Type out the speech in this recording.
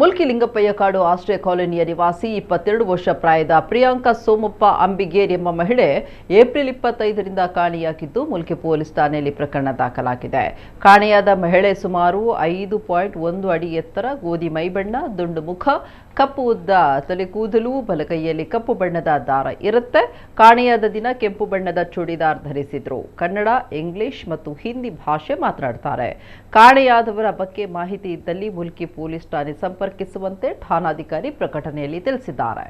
ಮುಲ್ಕಿ ಲಿಂಗಪ್ಪಯ್ಯ ಕಾಡು ಆಶ್ರಯ ಕಾಲೋನಿಯ ನಿವಾಸಿ 22 ವರ್ಷ ಪ್ರಾಯದ ಪ್ರಿಯಾಂಕಾ ಸೋಮಪ್ಪ ಅಂಬಿಗೇರ್ ಎಂಬ ಮಹಿಳೆ ಏಪ್ರಿಲ್ 25ರಿಂದ ಕಾಣೆಯಾಗಿದ್ದು ಮುಲ್ಕಿ ಪೊಲೀಸ್ ಠಾಣೆಯಲ್ಲಿ ಪ್ರಕರಣ ದಾಖಲಾಗಿದೆ. ಕಾಣೆಯಾದ ಮಹಿಳೆ ಸುಮಾರು 5.1 ಅಡಿ ಎತ್ತರ, ಗೋಧಿ ಮೈಬಣ್ಣ, ದುಂಡು ಮುಖ, ಕಪ್ಪು ಉದ್ದ ತಲೆಕೂದಲು, ಬಲಕೈಯಲ್ಲಿ ಕಪ್ಪು ಬಣ್ಣದ ದಾರ ಇರುತ್ತೆ. ಕಾಣೆಯಾದ ದಿನ ಕೆಂಪು ಬಣ್ಣದ ಚೂಡಿದಾರ್ ಧರಿಸಿದ್ರು. ಕನ್ನಡ, ಇಂಗ್ಲಿಷ್ ಮತ್ತು ಹಿಂದಿ ಭಾಷೆ ಮಾತನಾಡ್ತಾರೆ. ಕಾಣೆಯಾದವರ ಬಗ್ಗೆ ಮಾಹಿತಿ ಇದ್ದಲ್ಲಿ ಮುಲ್ಕಿ ಪೊಲೀಸ್ ಠಾಣೆ ಸಂಪರ್ಕಿಸುವಂತೆ ಠಾಣಾಧಿಕಾರಿ ಪ್ರಕಟಣೆಯಲ್ಲಿ ತಿಳಿಸಿದ್ದಾರೆ.